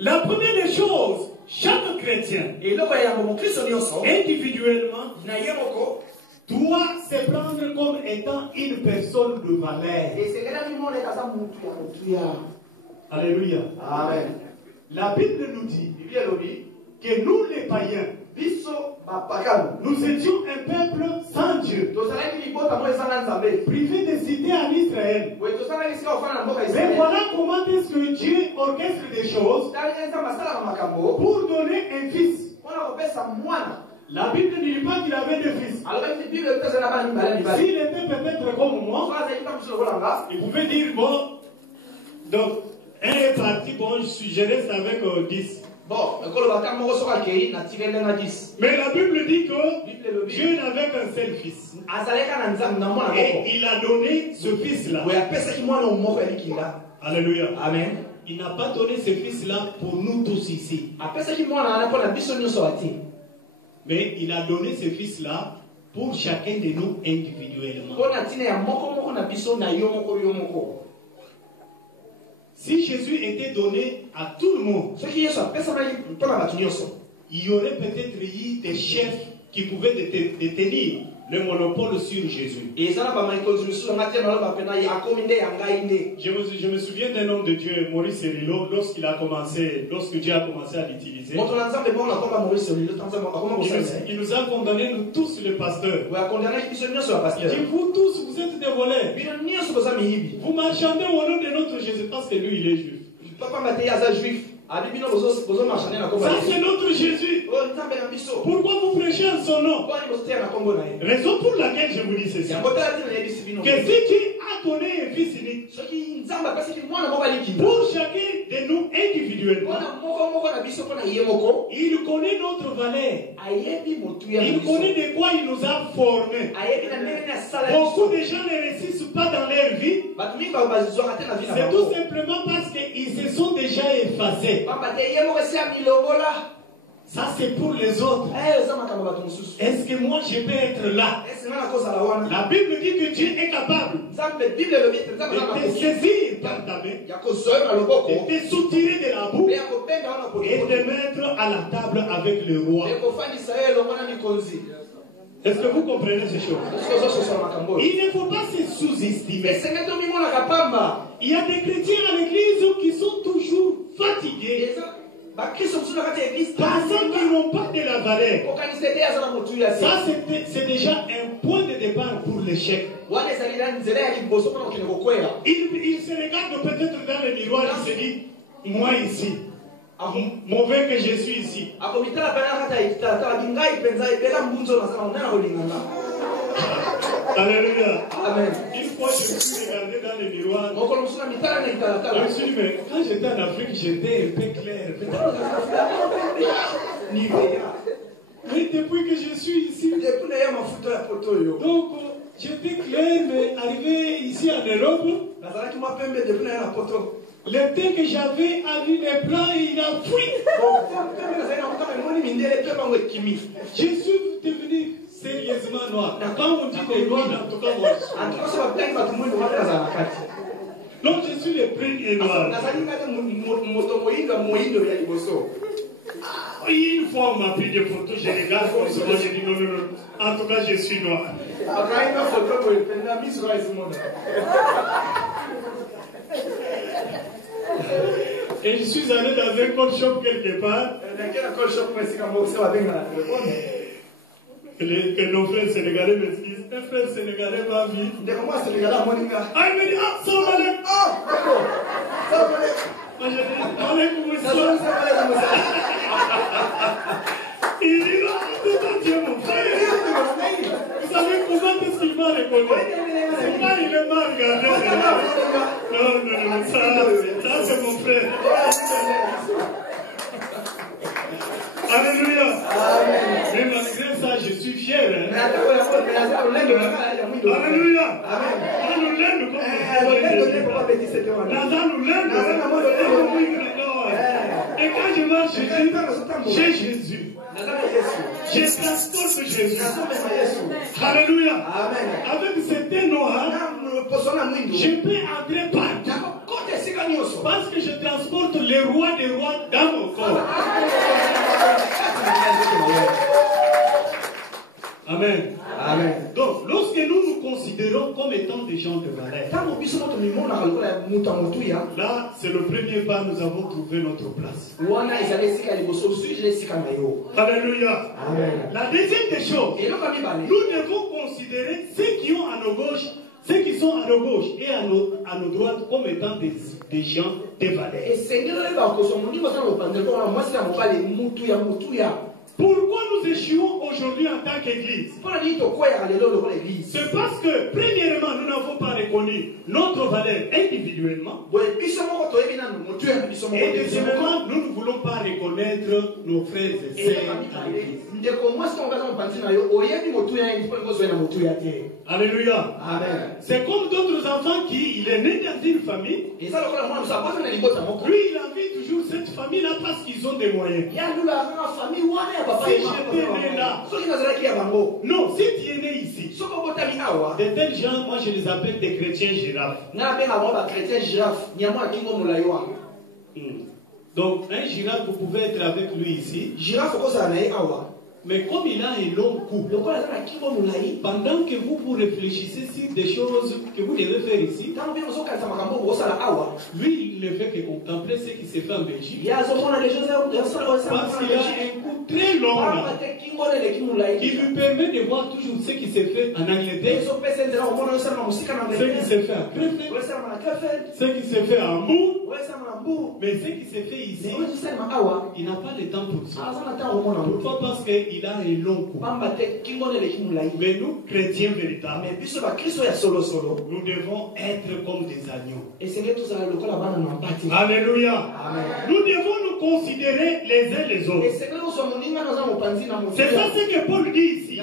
La première des choses, chaque chrétien, individuellement, doit se prendre comme étant une personne de valeur. Alléluia. Amen. La Bible nous dit que nous les païens, nous étions un peuple sans Dieu, privé de cité en Israël. Mais voilà comment est-ce que Dieu orchestre des choses pour donner un fils. La Bible ne dit pas qu'il avait deux fils. S'il était peut-être comme moi, il pouvait dire, bon, donc, un est parti, bon, je reste avec 10. Mais la Bible dit que Dieu n'avait qu'un seul fils. Et il a donné ce fils-là. Alléluia. Amen. Il n'a pas donné ce fils-là pour nous tous ici. Mais il a donné ce fils-là pour chacun de nous individuellement. Si Jésus était donné à tout le monde, il y aurait peut-être eu des chefs qui pouvaient détenir le monopole sur Jésus. Je me souviens d'un homme de Dieu, Maurice Serilo, lorsque Dieu a commencé à l'utiliser. Il nous a condamnés, nous tous les pasteurs. Il dit, vous tous, vous êtes des voleurs. Vous marchandez au nom de notre Jésus parce que lui, il est juif. Ça, c'est notre Jésus. Pourquoi vous prêchez en son nom? Raison pour laquelle je vous dis ceci. Que si Dieu a donné un fils unique pour chacun de nous individuellement, il connaît notre valeur. Il connaît de quoi il nous a formés. Beaucoup de gens ne réussissent pas dans leur vie. C'est tout simplement parce qu'ils se sont déjà effacés. Ça c'est pour les autres. Est-ce que moi je peux être là? La Bible dit que Dieu est capable de te saisir par ta main, de te soutirer de la boue et de mettre à la table avec le roi. Est-ce que vous comprenez ces choses? Il ne faut pas se sous-estimer. Il y a des chrétiens à l'église qui sont toujours fatigués parce qu'ils n'ont pas de la valeur. Ça, c'est déjà un point de départ pour l'échec. Il se regarde peut-être dans le miroir et se dit, moi ici, mauvais que je suis ici. Alléluia. Amen. Une fois, je me suis regardé dans le miroir. Je me suis dit, mais quand j'étais en Afrique, j'étais un peu clair. Mais depuis que je suis ici, donc j'étais clair, mais arrivé ici en Europe, le thé que j'avais a vu les plans et il a fui. Je suis devenu sérieusement noir. Quand on dit des noirs, en tout cas moi. Donc je suis le brun et noir. Une fois on m'a pris des photos, je regarde comme ça, je dis non, non, non. En tout cas je suis noir. Et je suis allé dans un cold shop quelque part. Que nos frères sénégalais me disent, un frère sénégalais va vivre. Ah, il me dit, ah, salam alaikum. Moi, je dis, alaikum salam. Il dit, ah, c'est Dieu, mon frère. Vous savez comment est-ce qu'il m'a reconnu? C'est pas, il m'a regardé. Non, non, non, ça c'est mon frère. Alléluia. Amen. Mais malgré ça, je suis fier. Hein? Alléluia. Amen. Et quand je marche, je dis, j'ai Jésus. Je transporte Jésus. Alléluia. Amen. Avec cet noir, je peux entrer partout. Parce que je transporte le roi des rois dans mon corps. Amen. Amen. Donc, lorsque nous nous considérons comme étant des gens de valeur, là, c'est le premier pas, nous avons trouvé notre place. Alléluia. Amen. La deuxième des choses, nous devons considérer ceux qui ont à nos gauches, ceux qui sont à nos gauches et à nos droites comme étant des gens de valeur. Pourquoi nous échouons aujourd'hui en tant qu'Église? C'est parce que, premièrement, nous n'avons pas reconnu notre valeur individuellement. Et deuxièmement, nous ne voulons pas reconnaître nos frères et sœurs en l'Église. Alléluia. Amen. C'est comme d'autres enfants qui, il est né dans une famille. Lui, il envie toujours cette famille-là parce qu'ils ont des moyens. Si j'étais né là, non, si tu es né ici, de tels gens, moi je les appelle des chrétiens girafes. Donc, un girafe, vous pouvez être avec lui ici. Mais comme il a un long cou, pendant que vous réfléchissez sur des choses que vous devez faire ici, lui, il ne fait que contempler ce qui se fait en Belgique. Parce qu'il a un cou très long là, qui lui permet de voir toujours ce qui se fait en Angleterre, ce qui se fait à Krefeld, ce qui se fait à Hambourg. Mais ce qui se fait ici, il n'a pas le temps pour ça. Pourquoi? Parce qu'il a un long cou. Mais nous, chrétiens véritables, nous devons être comme des agneaux. Alléluia. Nous devons nous considérer les uns les autres. C'est ça ce que Paul dit ici. Il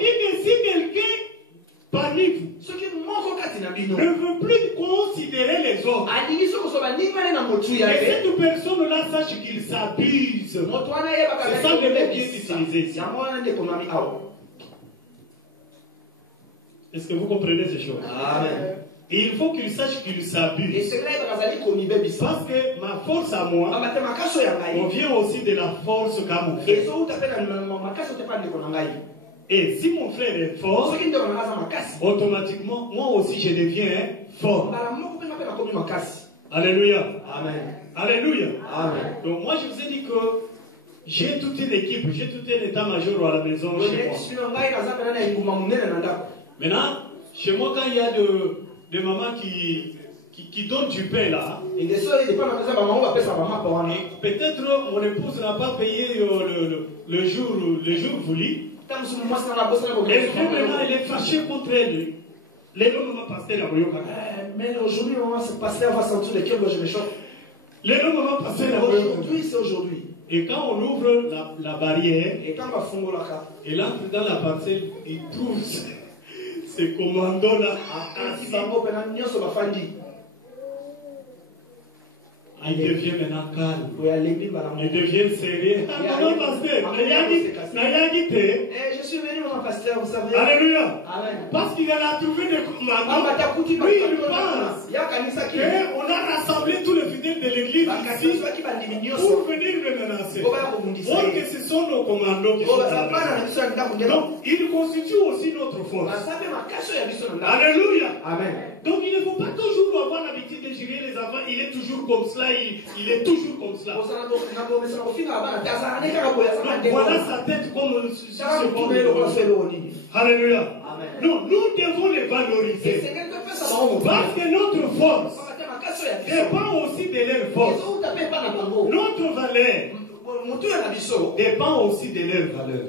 dit que si quelqu'un parmi vous ne veut plus considérer les autres, et cette personne-là sache qu'il s'abuse. C'est ça le mot qui est utilisé ici. Est-ce que vous comprenez ces choses? Amen. Et il faut qu'il sache qu'il s'abuse. Parce que ma force à moi, on vient aussi de la force qu'a mon frère. Et si mon frère est fort, automatiquement, moi aussi je deviens fort. Alléluia. Amen. Alléluia. Amen. Donc moi je vous ai dit que j'ai toute une équipe, j'ai tout un état-major à la maison chez moi. Maintenant, chez moi quand il y a des mamans qui donnent du pain là, et peut-être mon épouse n'a pas payé le jour voulu. Et maintenant, elle est fâchée contre elle. Mais aujourd'hui, pasteur va sentir le cœur de je me choque. Aujourd'hui, c'est aujourd'hui. Et quand on ouvre la barrière, et quand on va il entre dans la parcelle, il trouve ces commandos-là. Il devient maintenant calme. Il devient sérieux. Je suis venu, mon pasteur, vous savez. Alléluia. Amen. Parce qu'il a trouvé des commandos. Lui, il pense qu'on a rassemblé tous les fidèles de l'église ici pour venir me menacer. Or que ce sont nos commandos qui sont là. Donc, ils constituent aussi notre force. Alléluia. Amen. Donc il ne faut pas toujours avoir l'habitude de gérer les enfants. Il est toujours comme cela. Il est toujours comme cela. Donc, voilà sa tête comme ce Alléluia. Amen. Non, nous devons les valoriser. Parce que notre force dépend aussi de leur force. Notre valeur dépend aussi de leur valeur.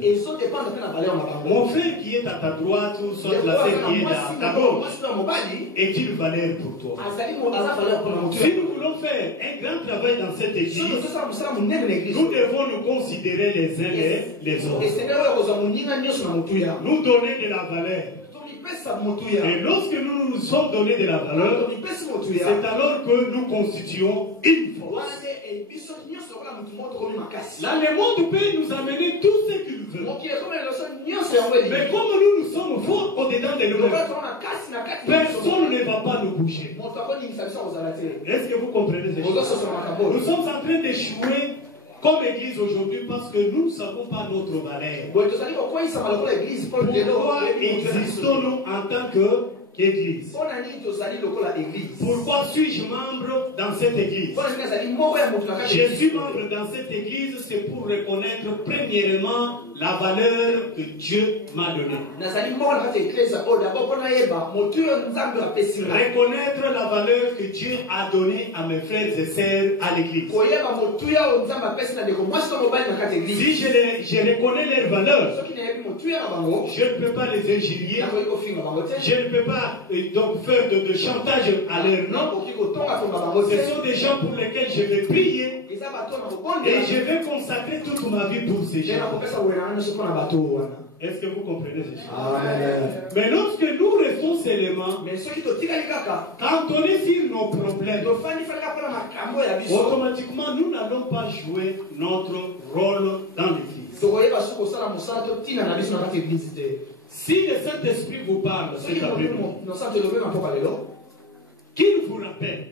Mon frère qui est à ta droite ou soit la sœur qui est à ta gauche est une valeur pour toi. Si nous voulons faire un grand travail dans cette église, nous devons nous considérer les uns les autres. Nous donner de la valeur. Et lorsque nous nous sommes donné de la valeur, c'est alors que nous constituons une force. Là, le monde peut nous amener tout ce qu'il veut. Mais comme nous sommes forts au-dedans de nous-mêmes, personne ne va pas nous bouger. Est-ce que vous comprenez ces choses? Nous sommes en train d'échouer comme église aujourd'hui parce que nous ne savons pas notre valeur. Pourquoi existons-nous en tant qu'église? Pourquoi suis-je membre dans cette église? Je suis membre dans cette église, c'est pour reconnaître premièrement la valeur que Dieu m'a donnée. Reconnaître la valeur que Dieu a donnée à mes frères et sœurs à l'église. Si je reconnais leur valeur, je ne peux pas les injurier. Je ne peux pas donc faire de chantage à leur nom. Ce sont des gens pour lesquels je vais prier. Et je vais consacrer toute ma vie pour ces gens. Est-ce que vous comprenez ces choses? Mais lorsque nous restons seulement, quand on est sur nos problèmes, automatiquement nous n'allons pas jouer notre rôle dans l'église. Si le Saint-Esprit vous parle cet après-midi, qu'il vous rappelle.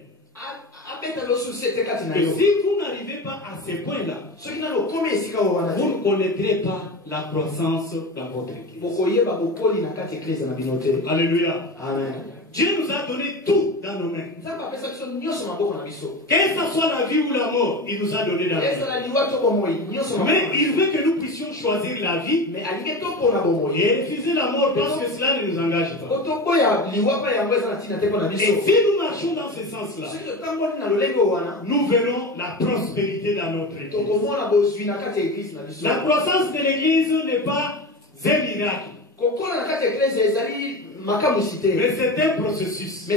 Et si vous n'arrivez pas à ce point-là, vous ne connaîtrez pas la croissance dans votre église. Alléluia. Amen. Dieu nous a donné tout dans nos mains. Que ce soit la vie ou la mort, il nous a donné la vie. Mais il veut que nous puissions choisir la vie et refuser la mort parce que cela ne nous engage pas. Et si nous marchons dans ce sens-là, nous verrons la prospérité dans notre église. La croissance de l'église n'est pas un miracle. Mais c'est un processus. Il y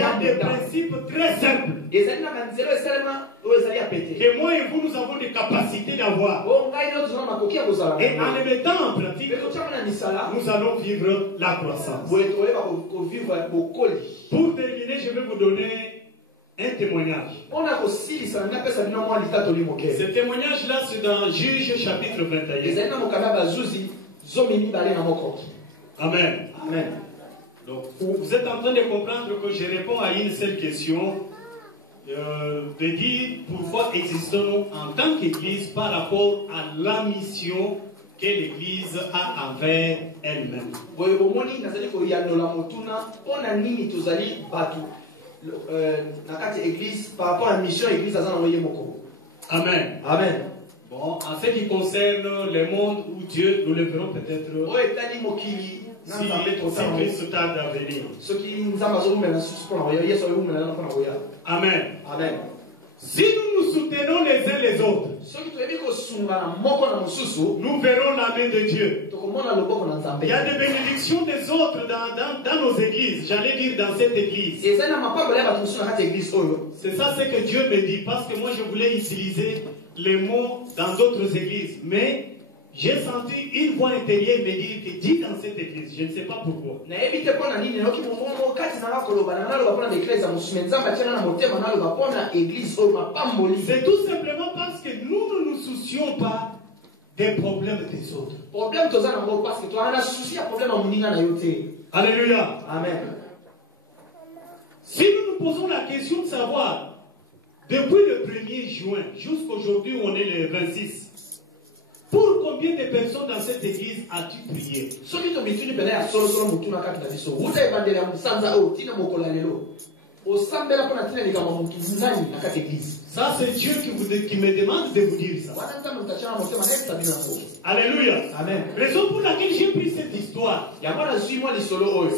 a des principes très simples que moi et vous nous avons des capacités d'avoir. Et en les mettant en pratique, nous allons vivre la croissance. Pour terminer, je vais vous donner un témoignage. Ce témoignage-là, c'est dans Juge chapitre 21. Amen. Amen. Donc, vous êtes en train de comprendre que je réponds à une seule question, de dire pourquoi existons-nous en tant qu'Église par rapport à la mission que l'Église a envers elle-même. Amen. Amen. Bon, en ce qui concerne le monde ou Dieu, nous le verrons peut-être si Christ tarde à venir. Amen. Amen. Si nous nous soutenons les uns les autres, nous verrons la main de Dieu. Il y a des bénédictions des autres dans nos églises. J'allais dire dans cette église. C'est ça ce que Dieu me dit. Parce que moi je voulais utiliser les mots dans d'autres églises. Mais j'ai senti une voix intérieure me dire que dis dans cette église. Je ne sais pas pourquoi. C'est tout simplement parce que nous ne nous soucions pas des problèmes des autres. Alléluia. Amen. Si nous nous posons la question de savoir, depuis le 1er juin jusqu'à aujourd'hui, on est le 26. Pour combien de personnes dans cette église as-tu prié? Ça, c'est Dieu qui me demande de vous dire ça. Alléluia. Amen. Raison pour laquelle j'ai pris cette histoire,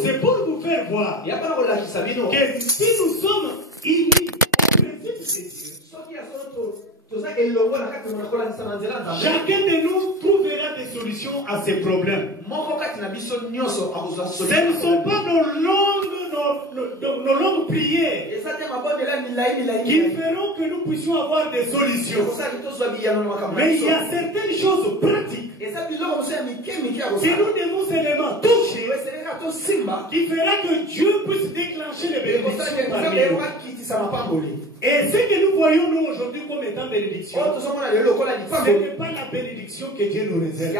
c'est pour vous faire voir que si nous sommes unis au principe de Dieu, chacun de nous trouvera des solutions à ces problèmes. Ce ne sont pas nos longues prières qui feront que nous puissions avoir des solutions. Mais il y a certaines choses pratiques Si nous devons seulement toucher, qui fera que Dieu puisse déclencher les bénédictions parmi nous. Et ce que nous voyons nous aujourd'hui comme étant bénédiction, ce n'est pas la bénédiction que Dieu nous réserve.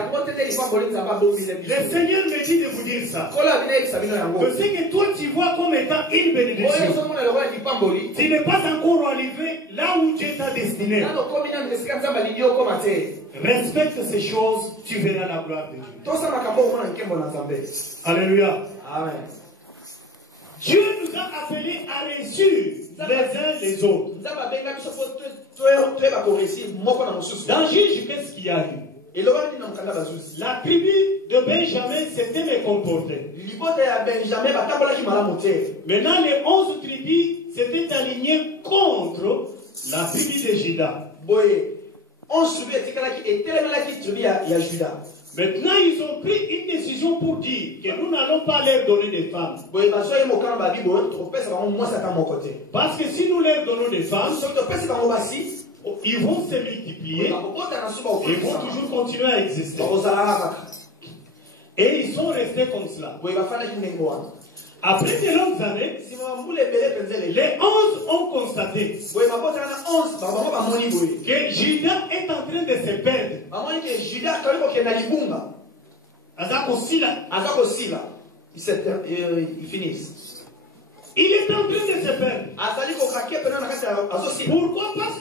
Le Seigneur me dit de vous dire ça. Que ce que toi tu vois comme étant une bénédiction, tu n'es pas encore arrivé là où Dieu t'a destiné. Respecte ces choses, tu verras la gloire de Dieu. Alléluia. Amen. Dieu nous a appelés à réussir les uns les autres. Dans Juge, qu'est-ce qu'il y a eu? La tribu de Benjamin s'était mécomportée. Maintenant, les 11 tribus s'étaient alignées contre la tribu de Juda. Maintenant, ils ont pris une décision pour dire que nous n'allons pas leur donner des femmes. Parce que si nous leur donnons des femmes, ils vont se multiplier et ils vont toujours continuer à exister. Et ils sont restés comme cela. Après de longues années, les 11 ont constaté que Juda est en train de se perdre. Il est en train de se perdre. Pourquoi? Parce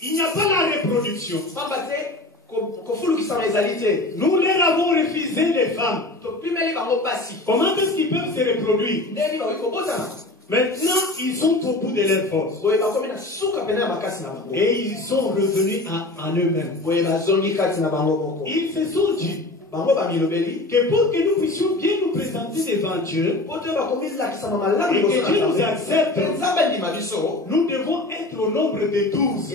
qu'il n'y a pas la reproduction. Nous leur avons refusé les femmes. Comment est-ce qu'ils peuvent se reproduire? Maintenant, ils sont au bout de leur force. Et ils sont revenus à eux-mêmes. Ils se sont dit que pour que nous puissions bien nous présenter devant Dieu et que Dieu nous accepte, nous devons être au nombre de 12.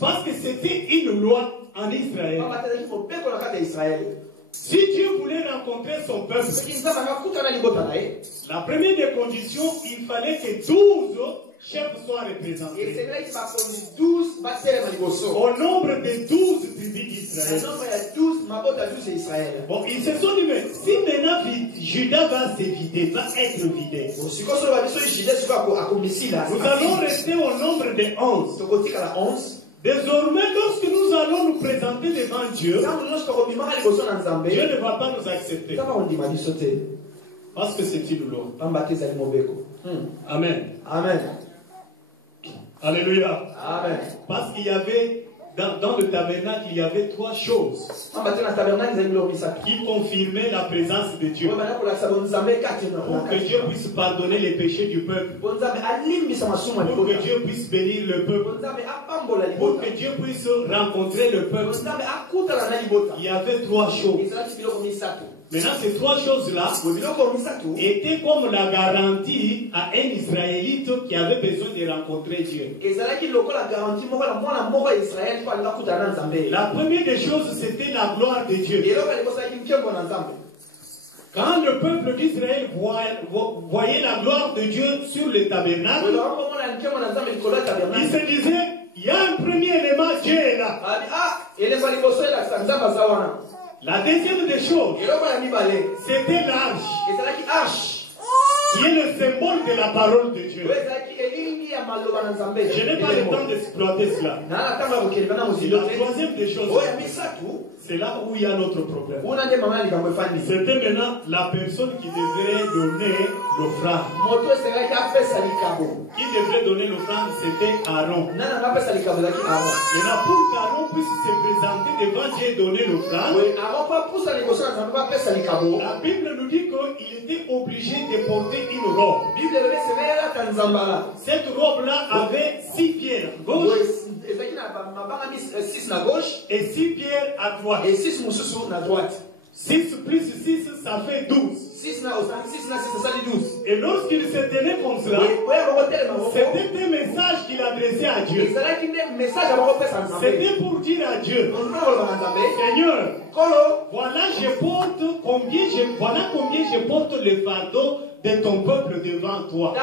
Parce que c'était une loi en Israël. Si Dieu voulait rencontrer son peuple, la première des conditions, il fallait que 12 chefs soient représentés. Au nombre de 12 tribus d'Israël. Bon, ils se sont dit, mais si maintenant Juda va se vider, va être vidé, nous allons rester au nombre de 11. Désormais, lorsque nous allons nous présenter devant Dieu, Dieu ne va pas nous accepter. Parce que c'est une loi. Amen. Amen. Alléluia. Amen. Parce qu'il y avait, dans le tabernacle, il y avait 3 choses qui confirmaient la présence de Dieu. Pour que Dieu puisse pardonner les péchés du peuple. Pour que Dieu puisse bénir le peuple. Pour que Dieu puisse rencontrer le peuple. Il y avait 3 choses. Maintenant, ces 3 choses-là étaient comme la garantie à un Israélite qui avait besoin de rencontrer Dieu. La première des choses, c'était la gloire de Dieu. Quand le peuple d'Israël voyait la gloire de Dieu sur le tabernacle, il se disait, il y a un premier élément, Dieu est là. La deuxième des choses, c'était l'arche, qui est le symbole de la parole de Dieu. Je n'ai pas le temps d'exploiter cela. Et la troisième des choses, c'est là où il y a notre problème. C'était maintenant la personne qui devait donner l'offrande. Qui devrait donner l'offrande, c'était Aaron. Maintenant, pour qu'Aaron puisse se présenter devant Dieu et donner l'offrande, la Bible nous dit qu'il était obligé de porter une robe. Cette robe-là avait 6 pierres à gauche et 6 pierres à droite. 6 plus 6, ça fait 12. Et lorsqu'il se tenait comme cela, c'était un message qu'il adressait à Dieu. C'était pour dire à Dieu, Seigneur, voilà combien je porte le fardeau de ton peuple devant toi.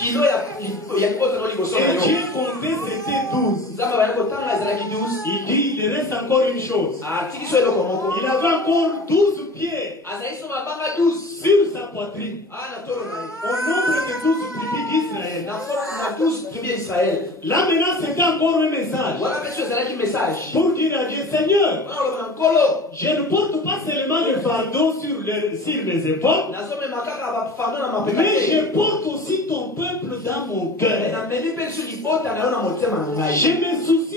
kilo ya poto no liboso na Et yo. Dieu comptait c'était 12. Nzambe ba ko tanga ezalaki 12. Il dit, il reste encore une chose. Tiki so eloko moko. Il avait encore 12 pieds Azali so mabanga 12. sur sa poitrine. Na toro na ye. Au nombre de 12 tribus d'Israël. Na 12 tribus d'Israël. Là maintenant, c'était encore un message. Wana peso ezalaki message. Pour dire à Dieu, Seigneur, Wana lo na nkolo. je ne porte pas seulement le fardeau sur mes épaules, Na so me makaka ba fardeau na mapeka. mais je porte aussi ton peuple dans mon cœur. Na meli peso libota na yo na motema na ngai. Je me soucie